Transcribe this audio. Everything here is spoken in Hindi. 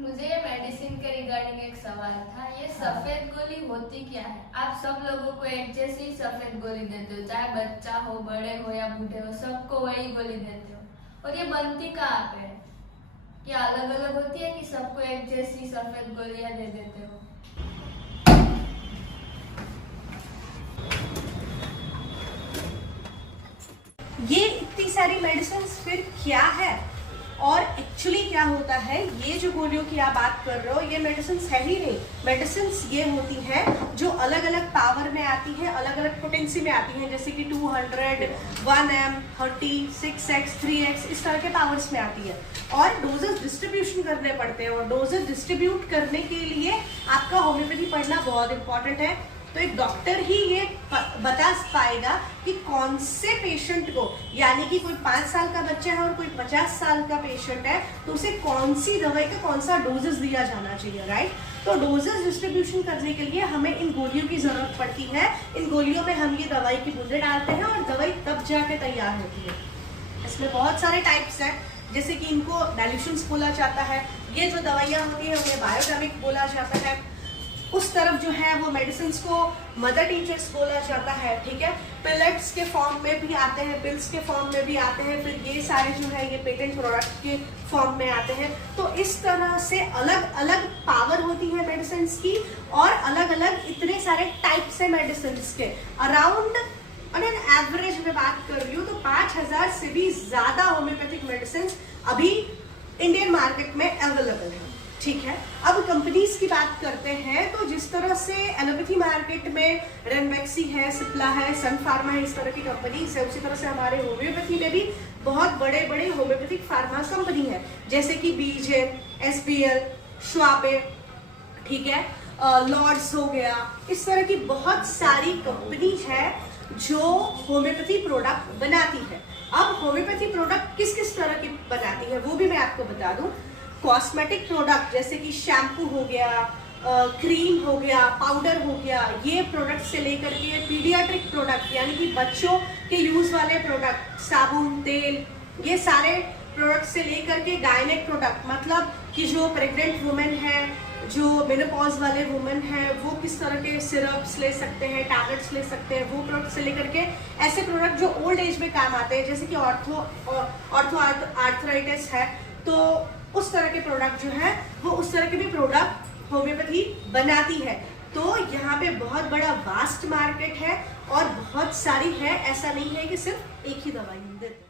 मुझे ये मेडिसिन के रिगार्डिंग एक सवाल था। ये सफेद गोली होती क्या है? आप सब लोगों को एक जैसी ही सफेद गोली देते हो, चाहे बच्चा हो, बड़े हो या बूढ़े हो, सबको वही गोली देते हो। और ये बनती कहाँ पे है? क्या अलग अलग होती है कि सबको एक जैसी सफेद गोलियां दे देते हो? ये इतनी सारी मेडिसिन फिर क्या है और एक्चुअली क्या होता है? ये जो गोलियों की आप बात कर रहे हो ये मेडिसिन है ही नहीं। मेडिसिन ये होती है जो अलग अलग पावर में आती है, अलग अलग पोटेंसी में आती है, जैसे कि 200, 1M, 30, 6X, 3X इस तरह के पावर्स में आती है। और डोजेस डिस्ट्रीब्यूशन करने पड़ते हैं और डोजेस डिस्ट्रीब्यूट करने के लिए आपका होम्योपैथी पढ़ना बहुत इंपॉर्टेंट है। तो एक डॉक्टर ही ये बता पाएगा कि कौन से पेशेंट को, यानी कि कोई 5 साल का बच्चा है और कोई 50 साल का पेशेंट है, तो उसे कौन सी दवाई का कौन सा डोजेस दिया जाना चाहिए, राइट? तो डोजेस डिस्ट्रीब्यूशन करने के लिए हमें इन गोलियों की जरूरत पड़ती है। इन गोलियों में हम ये दवाई की बूंदें डालते हैं और दवाई तब जाके तैयार होती है। इसमें बहुत सारे टाइप्स हैं, जैसे कि इनको डाइल्यूशंस बोला जाता है। ये जो दवाइयाँ होती है उन्हें बायोकेमिक बोला जाता है। उस तरफ जो है वो मेडिसिन को मदर टीचर्स बोला जाता है, ठीक है। पिलेट्स के फॉर्म में भी आते हैं, पिल्स के फॉर्म में भी आते हैं, फिर ये सारे जो है ये पेटेंट प्रोडक्ट के फॉर्म में आते हैं। तो इस तरह से अलग अलग पावर होती है मेडिसिन की और अलग अलग इतने सारे टाइप्स है मेडिसिन के। अराउंड ऑन एन एवरेज में बात कर रही हूँ तो 5000 से भी ज्यादा होम्योपैथिक मेडिसिन अभी इंडियन मार्केट में अवेलेबल है, ठीक है। अब कंपनीज की बात करते हैं तो जिस तरह से एलोपैथी मार्केट में रेनबैक्सी है, सिप्ला है, सन फार्मा है, इस तरह की कंपनीज है, उसी तरह से हमारे होम्योपैथी में भी बहुत बड़े बड़े होम्योपैथिक फार्मा कंपनी है, जैसे कि बीजेन, एसबीएल, श्वाबे, ठीक है, लॉर्ड्स हो गया। इस तरह की बहुत सारी कंपनी है जो होम्योपैथी प्रोडक्ट बनाती है। अब होम्योपैथी प्रोडक्ट किस किस तरह की बनाती है वो भी मैं आपको बता दूं। कॉस्मेटिक प्रोडक्ट जैसे कि शैम्पू हो गया, क्रीम हो गया, पाउडर हो गया, ये प्रोडक्ट से लेकर के पीडियाट्रिक प्रोडक्ट यानी कि बच्चों के यूज वाले प्रोडक्ट, साबुन, तेल, ये सारे प्रोडक्ट से लेकर के गायनेक प्रोडक्ट, मतलब कि जो प्रेग्नेंट वुमेन है, जो मेनोपॉज वाले वुमेन है, वो किस तरह के सिरप्स ले सकते हैं, टैबलेट्स ले सकते हैं, वो प्रोडक्ट से लेकर के ऐसे प्रोडक्ट जो ओल्ड एज में काम आते हैं, जैसे कि ऑर्थो आर्थराइटिस है, तो उस तरह के प्रोडक्ट जो है वो उस तरह के भी प्रोडक्ट होम्योपैथी बनाती है। तो यहाँ पे बहुत बड़ा वास्ट मार्केट है और बहुत सारी है, ऐसा नहीं है कि सिर्फ एक ही दवाई देते हैं।